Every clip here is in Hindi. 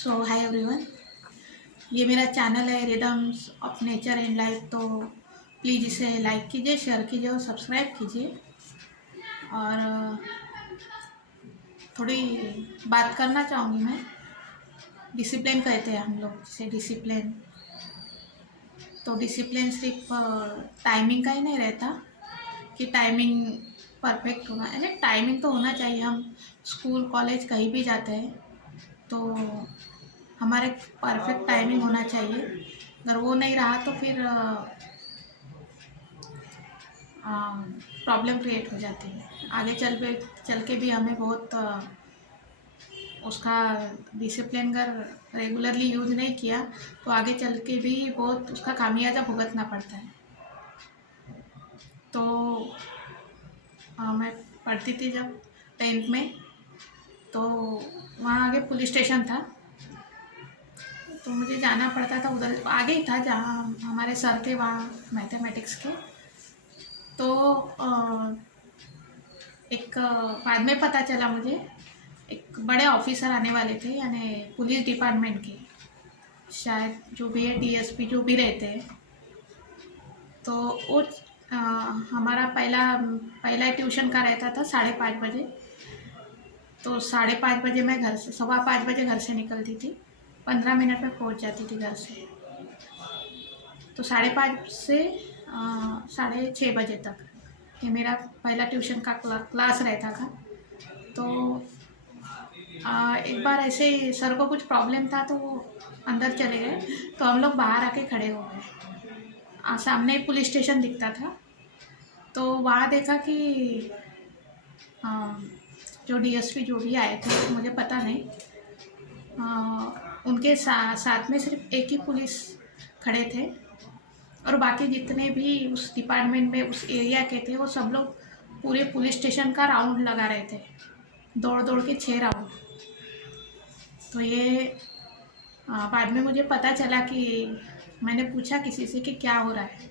सो हाय एवरीवन। ये मेरा चैनल है rhythms of nature and life. तो प्लीज़ इसे लाइक कीजिए, शेयर कीजिए और सब्सक्राइब कीजिए। और थोड़ी बात करना चाहूँगी मैं। डिसिप्लिन कहते हैं हम लोग जिसे डिसिप्लिन। तो डिसिप्लिन सिर्फ टाइमिंग का ही नहीं रहता कि टाइमिंग परफेक्ट होना, यानी टाइमिंग तो होना चाहिए। हम स्कूल कॉलेज कहीं भी जाते हैं तो हमारे परफेक्ट टाइमिंग होना चाहिए। अगर वो नहीं रहा तो फिर प्रॉब्लम क्रिएट हो जाती है। आगे चल के भी हमें बहुत उसका डिसिप्लिन अगर रेगुलरली यूज नहीं किया तो आगे चल के भी बहुत उसका खामियाजा भुगतना पड़ता है। तो मैं पढ़ती थी जब 10th में, तो वहाँ आगे पुलिस स्टेशन था, तो मुझे जाना पड़ता था। उधर आगे ही था जहाँ हमारे सर थे, वहाँ मैथमेटिक्स के। तो एक बाद में पता चला मुझे, एक बड़े ऑफिसर आने वाले थे, यानी पुलिस डिपार्टमेंट के, शायद जो भी है डीएसपी जो भी रहते हैं। तो वो हमारा पहला पहला ट्यूशन का रहता था 5:30 बजे। तो 5:30 बजे मैं घर से 5:15 बजे घर से निकलती थी, 15 मिनट में पहुंच जाती थी घर से। तो 5:30 से 6:30 बजे तक ये मेरा पहला ट्यूशन का क्लास रहता था। तो एक बार ऐसे ही सर को कुछ प्रॉब्लम था तो वो अंदर चले गए, तो हम लोग बाहर आके खड़े हो गए। सामने एक पुलिस स्टेशन दिखता था, तो वहाँ देखा कि जो डीएसपी जो भी आए थे, मुझे पता नहीं, उनके साथ में सिर्फ एक ही पुलिस खड़े थे, और बाकी जितने भी उस डिपार्टमेंट में उस एरिया के थे वो सब लोग पूरे पुलिस स्टेशन का राउंड लगा रहे थे, दौड़ दौड़ के 6 राउंड। तो ये बाद में मुझे पता चला कि मैंने पूछा किसी से कि क्या हो रहा है,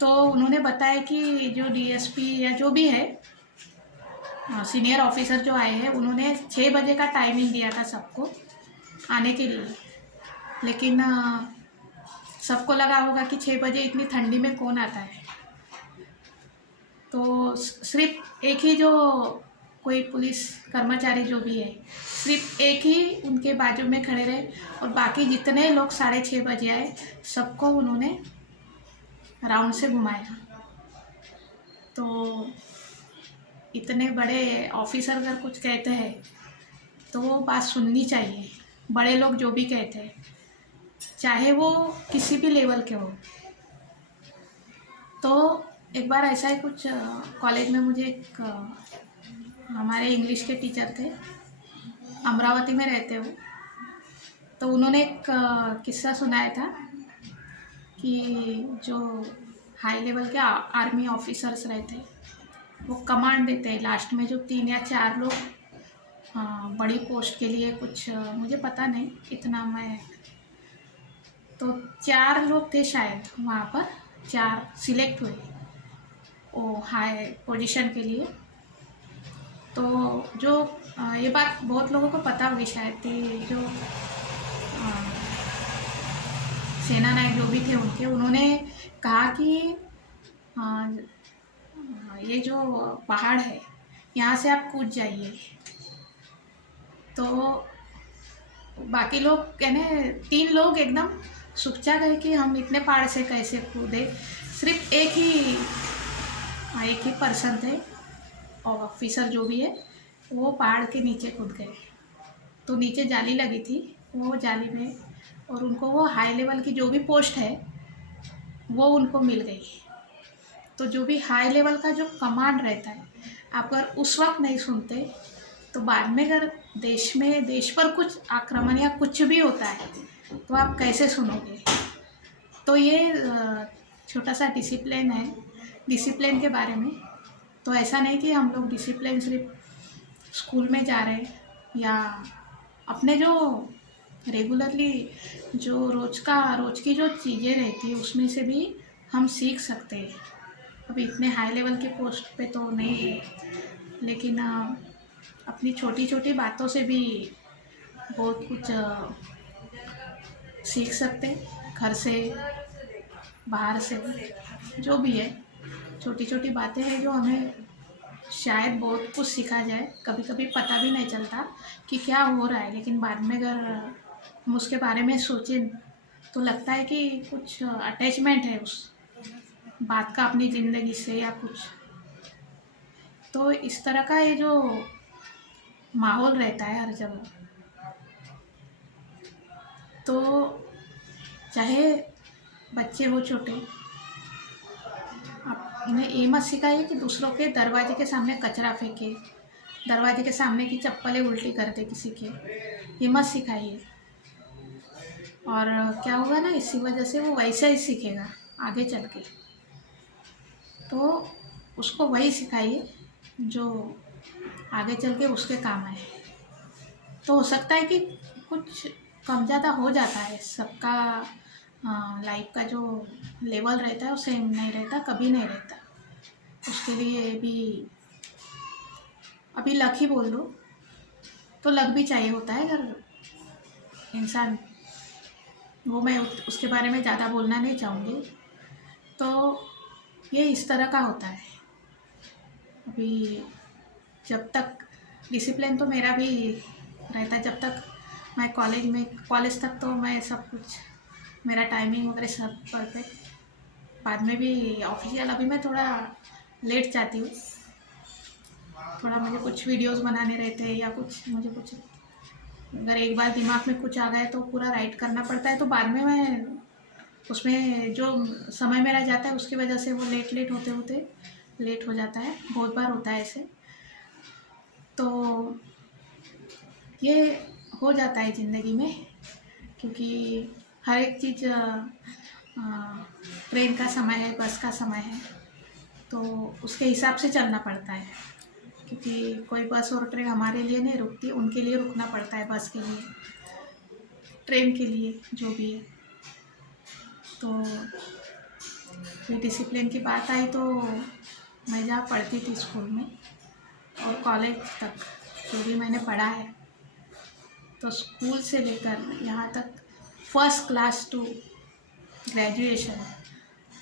तो उन्होंने बताया कि जो डीएसपी या जो भी है सीनियर ऑफिसर जो आए हैं, उन्होंने 6 बजे का टाइमिंग दिया था सबको आने के लिए। लेकिन सबको लगा होगा कि 6 बजे इतनी ठंडी में कौन आता है। तो सिर्फ एक ही जो कोई पुलिस कर्मचारी जो भी है, सिर्फ एक ही उनके बाजू में खड़े रहे, और बाकी जितने लोग 6:30 बजे आए सबको उन्होंने राउंड से घुमाया। तो इतने बड़े ऑफिसर अगर कुछ कहते हैं तो वो बात सुननी चाहिए। बड़े लोग जो भी कहते हैं, चाहे वो किसी भी लेवल के हो। तो एक बार ऐसा ही कुछ कॉलेज में मुझे एक हमारे इंग्लिश के टीचर थे, अमरावती में रहते हो, तो उन्होंने एक किस्सा सुनाया था कि जो हाई लेवल के आर्मी ऑफिसर्स रहते, वो कमांड देते हैं लास्ट में, जो 3 या 4 लोग बड़ी पोस्ट के लिए, कुछ मुझे पता नहीं इतना मैं, तो 4 लोग थे शायद वहाँ पर, 4 सिलेक्ट हुए वो हाई पोजीशन के लिए। तो जो ये बात बहुत लोगों को पता होगी शायद थी, जो सेना नायक जो भी थे उनके, उन्होंने कहा कि ये जो पहाड़ है यहाँ से आप कूद जाइए। तो बाकी लोग कहने 3 लोग एकदम सुखचा गए कि हम इतने पहाड़ से कैसे कूदे। सिर्फ एक ही पर्सन थे, ऑफिसर जो भी है, वो पहाड़ के नीचे कूद गए। तो नीचे जाली लगी थी, वो जाली में, और उनको वो हाई लेवल की जो भी पोस्ट है वो उनको मिल गई। तो जो भी हाई लेवल का जो कमांड रहता है, आप अगर उस वक्त नहीं सुनते तो बाद में अगर देश पर कुछ आक्रमण या कुछ भी होता है तो आप कैसे सुनोगे। तो ये छोटा सा डिसिप्लिन है, डिसिप्लिन के बारे में। तो ऐसा नहीं कि हम लोग डिसिप्लिन सिर्फ स्कूल में जा रहे हैं, या अपने जो रेगुलरली जो रोज की जो चीज़ें रहती है उसमें से भी हम सीख सकते हैं। अभी इतने हाई लेवल के पोस्ट पे तो नहीं है, लेकिन अपनी छोटी छोटी बातों से भी बहुत कुछ सीख सकते घर से, बाहर से, जो भी है। छोटी छोटी बातें हैं जो हमें शायद बहुत कुछ सीखा जाए, कभी कभी पता भी नहीं चलता कि क्या हो रहा है, लेकिन बाद में अगर हम उसके बारे में सोचें तो लगता है कि कुछ अटैचमेंट है उस बात का अपनी ज़िंदगी से या कुछ। तो इस तरह का ये जो माहौल रहता है हर जगह, तो चाहे बच्चे हो छोटे, आप उन्हें ये मत सिखाइए कि दूसरों के दरवाजे के सामने कचरा फेंके, दरवाजे के सामने की चप्पलें उल्टी कर दे किसी के, ये मत सिखाइए। और क्या होगा ना, इसी वजह से वो वैसे ही सीखेगा आगे चल के। तो उसको वही सिखाइए जो आगे चल के उसके काम आए। तो हो सकता है कि कुछ कम ज़्यादा हो जाता है सबका, लाइफ का जो लेवल रहता है वो सेम नहीं रहता, कभी नहीं रहता। उसके लिए भी अभी लक ही बोल लो, तो लक भी चाहिए होता है अगर इंसान, वो मैं उसके बारे में ज़्यादा बोलना नहीं चाहूँगी। तो ये इस तरह का होता है। अभी जब तक डिसिप्लिन तो मेरा भी रहता है, जब तक मैं कॉलेज तक तो मैं सब कुछ, मेरा टाइमिंग वगैरह सब परफेक्ट। बाद में भी ऑफिशियल, अभी मैं थोड़ा लेट जाती हूँ, थोड़ा मुझे कुछ वीडियोस बनाने रहते हैं या कुछ, मुझे कुछ अगर एक बार दिमाग में कुछ आ गया तो पूरा राइट करना पड़ता है। तो बाद में मैं उसमें जो समय मेरा जाता है उसकी वजह से वो लेट होते होते लेट हो जाता है, बहुत बार होता है ऐसे। तो ये हो जाता है ज़िंदगी में, क्योंकि हर एक चीज़, ट्रेन का समय है, बस का समय है, तो उसके हिसाब से चलना पड़ता है। क्योंकि कोई बस और ट्रेन हमारे लिए नहीं रुकती, उनके लिए रुकना पड़ता है, बस के लिए, ट्रेन के लिए, जो भी है। तो फिर डिसिप्लिन की बात आई तो मैं जहाँ पढ़ती थी स्कूल में और कॉलेज तक जो भी मैंने पढ़ा है, तो स्कूल से लेकर यहाँ तक फर्स्ट क्लास टू ग्रेजुएशन,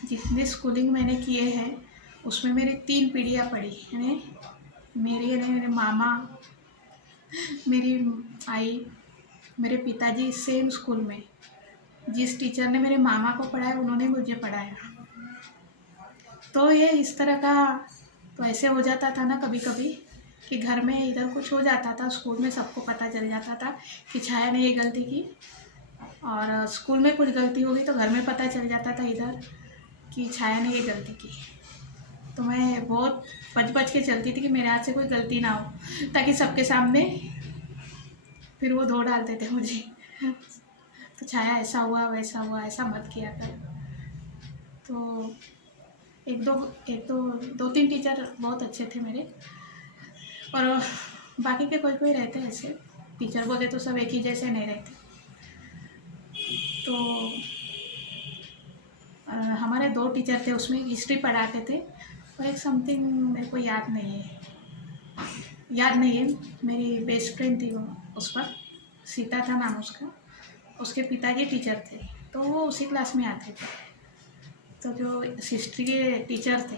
जितनी स्कूलिंग मैंने किए हैं उसमें मेरी 3 पीढ़ियाँ पढ़ी। यानी मेरे मामा, मेरी आई, मेरे पिताजी सेम स्कूल में, जिस टीचर ने मेरे मामा को पढ़ाया उन्होंने मुझे पढ़ाया। तो ये इस तरह का, तो ऐसे हो जाता था ना कभी कभी कि घर में इधर कुछ हो जाता था, स्कूल में सबको पता चल जाता था कि छाया ने ये गलती की, और स्कूल में कुछ गलती होगी तो घर में पता चल जाता था इधर कि छाया ने ये गलती की। तो मैं बहुत बच के चलती थी कि मेरे हाथ से कोई गलती ना हो, ताकि सबके सामने फिर वो धो डालते थे मुझे। तो छाया ऐसा हुआ वैसा हुआ, ऐसा मत किया कर। तो एक दो 2-3 टीचर बहुत अच्छे थे मेरे, और बाकी के कोई कोई रहते ऐसे, टीचर बोले तो सब एक ही जैसे नहीं रहते। तो हमारे 2 टीचर थे, उसमें हिस्ट्री पढ़ाते थे और एक समथिंग मेरे को याद नहीं है। मेरी बेस्ट फ्रेंड थी वो, उस वक्त सीता था नाम उसका, उसके पिताजी टीचर थे, तो वो उसी क्लास में आते थे। तो जो हिस्ट्री के टीचर थे,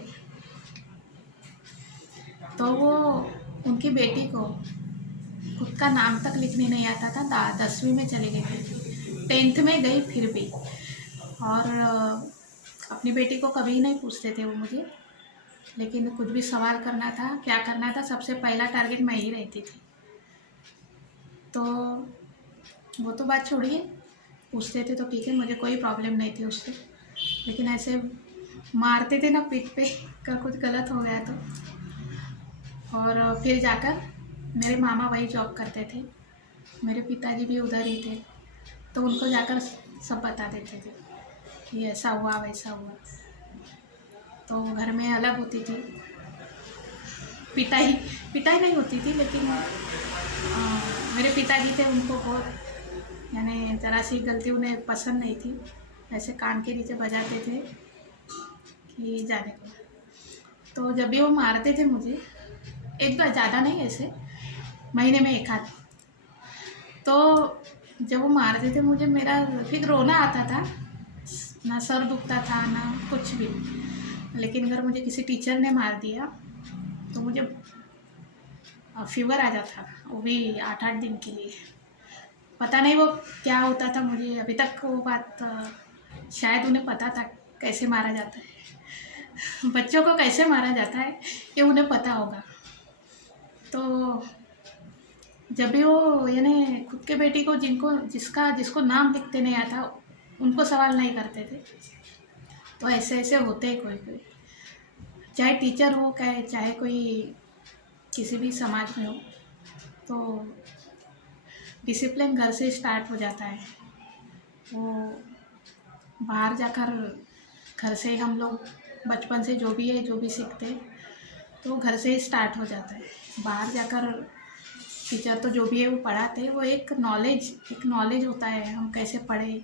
तो वो उनकी बेटी को खुद का नाम तक लिखने नहीं आता था, 10वीं में चली गई थी, 10th में गई फिर भी, और अपनी बेटी को कभी नहीं पूछते थे वो मुझे, लेकिन कुछ भी सवाल करना था, क्या करना था, सबसे पहला टारगेट मैं ही रहती थी। तो वो तो बात छोड़िए, पूछते थे तो ठीक है, मुझे कोई प्रॉब्लम नहीं थी उससे, लेकिन ऐसे मारते थे ना पीठ पे का कुछ गलत हो गया तो। और फिर जाकर मेरे मामा वही जॉब करते थे, मेरे पिताजी भी उधर ही थे, तो उनको जाकर सब बता देते थे कि ऐसा हुआ वैसा हुआ। तो घर में अलग होती थी, पिटाई पिटाई नहीं होती थी, लेकिन मेरे पिताजी थे, उनको बहुत, यानी ज़रा सी गलती उन्हें पसंद नहीं थी, ऐसे कान के नीचे बजाते थे कि जाने को। तो जब भी वो मारते थे मुझे, एक बार, ज़्यादा नहीं, ऐसे महीने में एक आध, तो जब वो मारते थे मुझे, मेरा फिर रोना आता था, ना सर दुखता था ना कुछ भी। लेकिन अगर मुझे किसी टीचर ने मार दिया तो मुझे फीवर आ जाता था, वो भी 8-8 दिन के लिए। पता नहीं वो क्या होता था, मुझे अभी तक वो बात शायद उन्हें पता था कैसे मारा जाता है। बच्चों को कैसे मारा जाता है ये उन्हें पता होगा। तो जब भी वो यानी खुद के बेटी को जिसको नाम लिखते नहीं आता उनको सवाल नहीं करते थे। तो ऐसे ऐसे होते हैं कोई कोई, चाहे टीचर हो चाहे कोई किसी भी समाज में हो। तो डिसिप्लिन घर से स्टार्ट हो जाता है। वो बाहर जाकर, घर से हम लोग बचपन से जो भी सीखते हैं तो घर से ही स्टार्ट हो जाता है। बाहर जाकर टीचर तो जो भी है वो पढ़ाते हैं, वो एक नॉलेज होता है, हम कैसे पढ़े,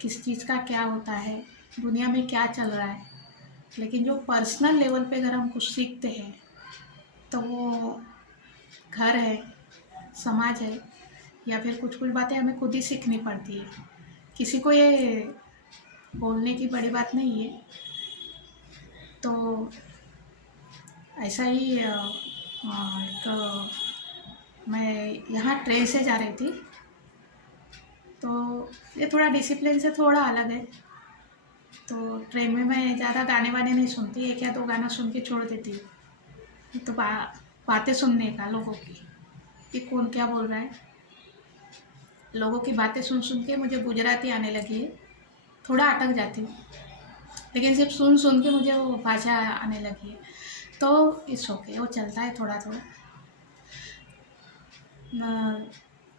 किस चीज़ का क्या होता है, दुनिया में क्या चल रहा है। लेकिन जो पर्सनल लेवल पे अगर हम कुछ सीखते हैं तो वो घर है, समाज है, या फिर कुछ कुछ बातें हमें खुद ही सीखनी पड़ती है। किसी को ये बोलने की बड़ी बात नहीं है। तो ऐसा ही एक मैं यहाँ ट्रेन से जा रही थी, तो ये थोड़ा डिसिप्लिन से थोड़ा अलग है। तो ट्रेन में मैं ज़्यादा गाने वाने नहीं सुनती, 1 या 2 गाना सुन के छोड़ देती हूँ। तो बातें सुनने का लोगों की कि कौन क्या बोल रहा है, लोगों की बातें सुन सुन के मुझे गुजराती आने लगी है। थोड़ा अटक जाती हूँ, लेकिन सिर्फ सुन सुन के मुझे वो भाषा आने लगी है। तो इट्स ओके, वो चलता है थोड़ा थोड़ा।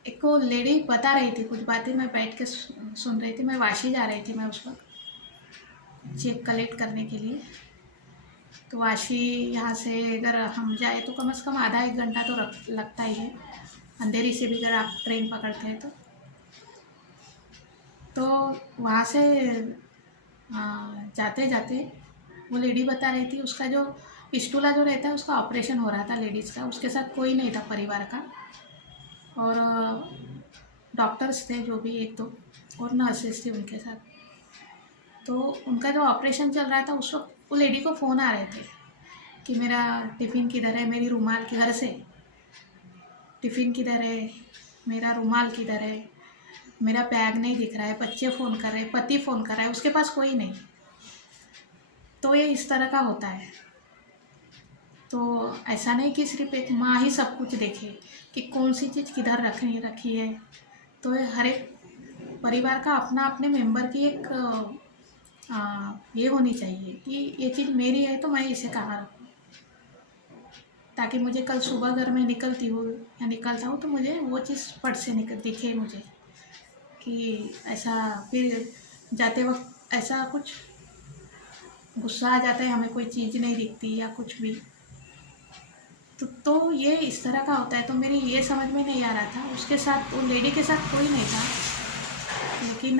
एक वो लेडी बता रही थी कुछ बातें, मैं बैठ के सुन रही थी। मैं वाशी जा रही थी, मैं उस वक्त चेक कलेक्ट करने के लिए। तो वाशी यहाँ से अगर हम जाए तो कम से कम आधा 1 घंटा तो लगता ही है, अंधेरी से भी अगर आप ट्रेन पकड़ते हैं तो वहाँ से जाते जाते वो लेडी बता रही थी उसका जो पिस्टूला जो रहता है उसका ऑपरेशन हो रहा था लेडीज़ का। उसके साथ कोई नहीं था परिवार का, और डॉक्टर्स थे जो भी 1-2, और नर्सेस थी उनके साथ। तो उनका जो ऑपरेशन चल रहा था उस वक्त वो लेडी को फ़ोन आ रहे थे कि मेरा टिफ़िन किधर है, मेरी रुमाल घर से टिफ़िन किधर है, मेरा रुमाल किधर है, मेरा बैग नहीं दिख रहा है। बच्चे फ़ोन कर रहे हैं, पति फ़ोन कर रहा है, उसके पास कोई नहीं। तो ये इस तरह का होता है। तो ऐसा नहीं कि सिर्फ एक माँ ही सब कुछ देखे कि कौन सी चीज़ किधर रखी है। तो हर एक परिवार का अपना अपने मेंबर की एक ये होनी चाहिए कि ये चीज़ मेरी है तो मैं इसे कहाँ रखूँ, ताकि मुझे कल सुबह अगर मैं निकलती हूँ या निकलता हूँ तो मुझे वो चीज़ फट से दिखे मुझे कि ऐसा। फिर जाते वक्त ऐसा कुछ गुस्सा आ जाता है, हमें कोई चीज़ नहीं दिखती या कुछ भी। तो ये इस तरह का होता है। तो मेरी ये समझ में नहीं आ रहा था, उसके साथ वो लेडी के साथ कोई नहीं था, लेकिन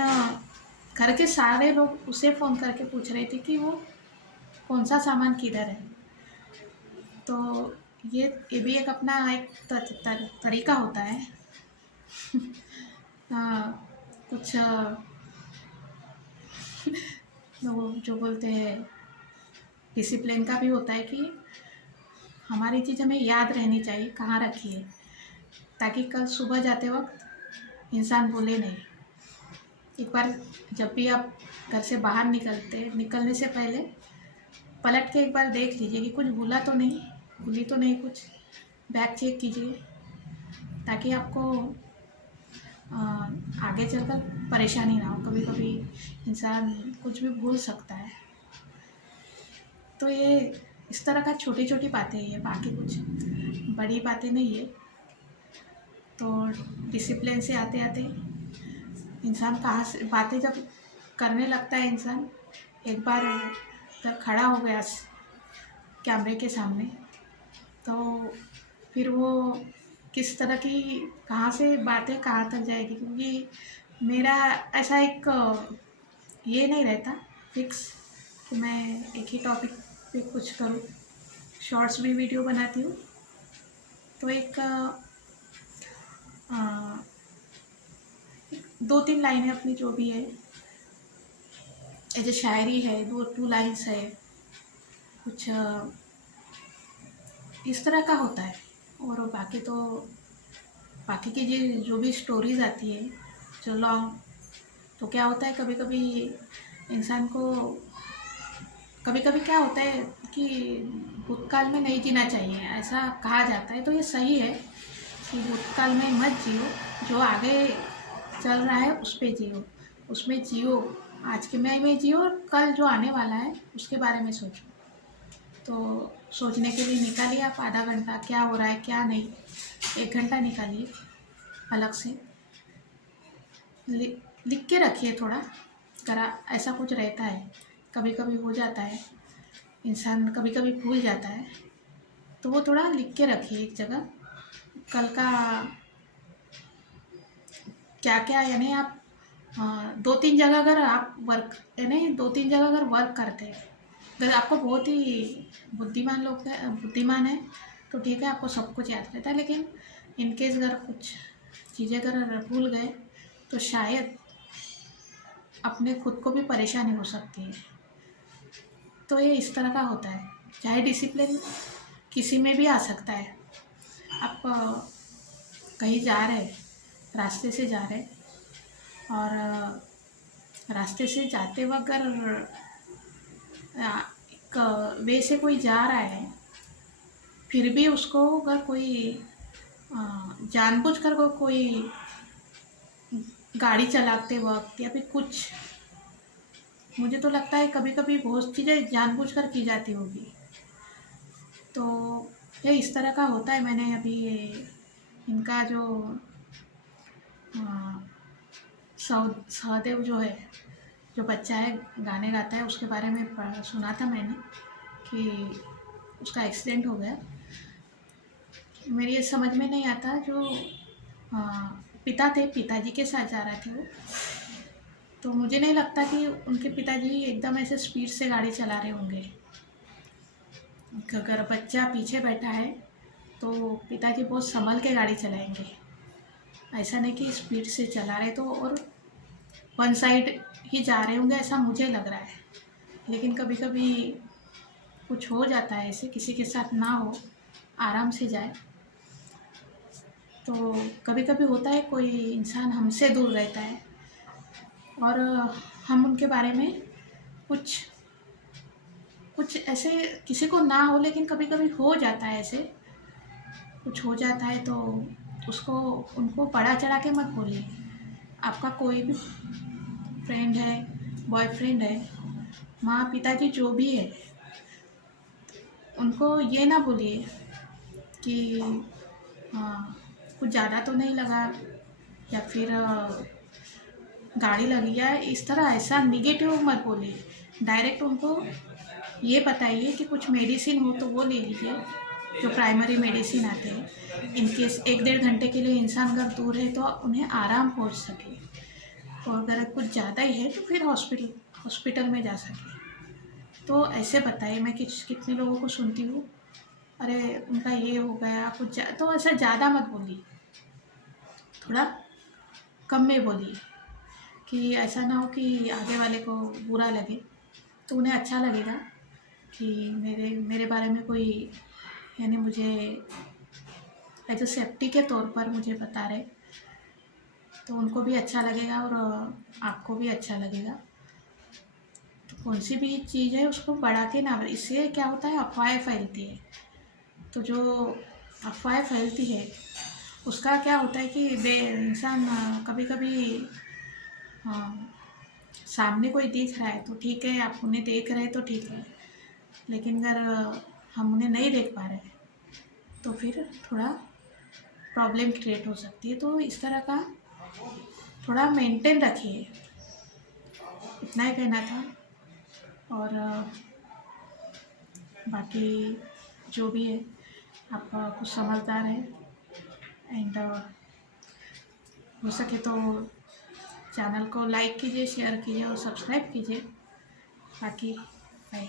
घर के सारे लोग उसे फ़ोन करके पूछ रहे थे कि वो कौन सा सामान किधर है। तो ये भी एक अपना एक तरीका होता है। कुछ वो जो बोलते हैं डिसिप्लिन का भी होता है कि हमारी चीज़ हमें याद रहनी चाहिए कहाँ रखी है, ताकि कल सुबह जाते वक्त इंसान भूले नहीं। एक बार जब भी आप घर से बाहर निकलने से पहले पलट के एक बार देख लीजिए कि कुछ भूली तो नहीं कुछ। बैग चेक कीजिए ताकि आपको आगे चलकर परेशानी ना हो। कभी कभी इंसान कुछ भी भूल सकता है। तो ये इस तरह का छोटी छोटी बातें हैं, बाकी कुछ बड़ी बातें नहीं है। तो डिसिप्लिन से आते आते इंसान कहाँ से बातें जब करने लगता है, इंसान एक बार जब खड़ा हो गया कैमरे के सामने तो फिर वो किस तरह की कहाँ से बातें कहाँ तक जाएगी। क्योंकि मेरा ऐसा एक ये नहीं रहता फिक्स कि मैं एक ही टॉपिक पे कुछ करूँ। शॉर्ट्स भी वीडियो बनाती हूँ, तो एक 2-3 लाइनें अपनी जो भी है, ऐसे शायरी है, 2 लाइन्स है, कुछ इस तरह का होता है। और बाकी की जो भी स्टोरीज़ आती है जो लॉन्ग, तो क्या होता है कभी कभी इंसान को, कभी कभी क्या होता है कि भूतकाल में नहीं जीना चाहिए, ऐसा कहा जाता है। तो ये सही है कि भूतकाल में मत जियो, जो आगे चल रहा है उस पे जियो, उसमें जियो, आज के में जियो, और कल जो आने वाला है उसके बारे में सोचो। तो सोचने के लिए निकालिए आप आधा घंटा, क्या हो रहा है क्या नहीं, 1 घंटा निकालिए अलग से, लिख के रखिए थोड़ा। करा ऐसा कुछ रहता है, कभी कभी हो जाता है, इंसान कभी कभी भूल जाता है, तो वो थोड़ा लिख के रखिए एक जगह। कल का क्या क्या, यानी आप 2-3 जगह अगर आप वर्क, यानी 2-3 जगह अगर वर्क करते हैं, अगर आपको बहुत ही बुद्धिमान है तो ठीक है, आपको सब कुछ याद रहता है। लेकिन इनकेस अगर कुछ चीज़ें अगर भूल गए तो शायद अपने खुद को भी परेशानी हो सकती है। तो ये इस तरह का होता है, चाहे डिसिप्लिन किसी में भी आ सकता है। आप कहीं जा रहे, रास्ते से जा रहे, और रास्ते से जाते वक्त अगर एक वे से कोई जा रहा है, फिर भी उसको अगर कोई जानबूझकर कोई गाड़ी चलाते वक्त या फिर कुछ, मुझे तो लगता है कभी कभी बहुत चीज़ें जानबूझकर की जाती होगी। तो ये इस तरह का होता है। मैंने अभी इनका जो सहदेव जो है, जो बच्चा है गाने गाता है, उसके बारे में सुना था मैंने कि उसका एक्सीडेंट हो गया। मेरी ये समझ में नहीं आता, जो पिताजी के साथ जा रहे थे वो, तो मुझे नहीं लगता कि उनके पिताजी एकदम ऐसे स्पीड से गाड़ी चला रहे होंगे। अगर बच्चा पीछे बैठा है तो पिताजी बहुत संभल के गाड़ी चलाएंगे, ऐसा नहीं कि स्पीड से चला रहे तो, और वन साइड ही जा रहे होंगे, ऐसा मुझे लग रहा है। लेकिन कभी कभी कुछ हो जाता है ऐसे, किसी के साथ ना हो, आराम से जाए। तो कभी कभी होता है कोई इंसान हमसे दूर रहता है और हम उनके बारे में कुछ ऐसे, किसी को ना हो लेकिन कभी कभी हो जाता है ऐसे, कुछ हो जाता है तो उनको बड़ा चढ़ा के मत बोलिए। आपका कोई भी फ्रेंड है, बॉयफ्रेंड है, माँ पिताजी जो भी है, उनको ये ना बोलिए कि कुछ ज़्यादा तो नहीं लगा, या फिर गाड़ी लगी है, इस तरह ऐसा निगेटिव मत बोलिए। डायरेक्ट उनको ये बताइए कि कुछ मेडिसिन हो तो वो ले लीजिए, जो प्राइमरी मेडिसिन आते हैं। इनकेस 1-1.5 घंटे के लिए इंसान अगर दूर है तो उन्हें आराम पहुंच सके, और अगर कुछ ज़्यादा ही है तो फिर हॉस्पिटल में जा सके। तो ऐसे बताइए। मैं कितने लोगों को सुनती हूँ, अरे उनका ये हो गया कुछ, तो ऐसा ज़्यादा मत बोलिए, थोड़ा कम में बोलिए, कि ऐसा ना हो कि आगे वाले को बुरा लगे। तो उन्हें अच्छा लगेगा कि मेरे बारे में कोई, यानी मुझे एज ए सेफ्टी के तौर पर मुझे बता रहे, तो उनको भी अच्छा लगेगा और आपको भी अच्छा लगेगा। तो कौन सी भी चीज़ है उसको बढ़ा के ना, इससे क्या होता है, अफवाहें फैलती है। तो जो अफवाहें फैलती है उसका क्या होता है कि इंसान कभी कभी सामने कोई दिख रहा है तो ठीक है, आप उन्हें देख रहे हैं तो ठीक है, लेकिन अगर हम उन्हें नहीं देख पा रहे तो फिर थोड़ा प्रॉब्लम क्रिएट हो सकती है। तो इस तरह का थोड़ा मेंटेन रखिए, इतना ही कहना था। और बाकी जो भी है, आप कुछ समझदार हैं, एंड हो सके तो चैनल को लाइक कीजिए, शेयर कीजिए और सब्सक्राइब कीजिए। बाकी बाय।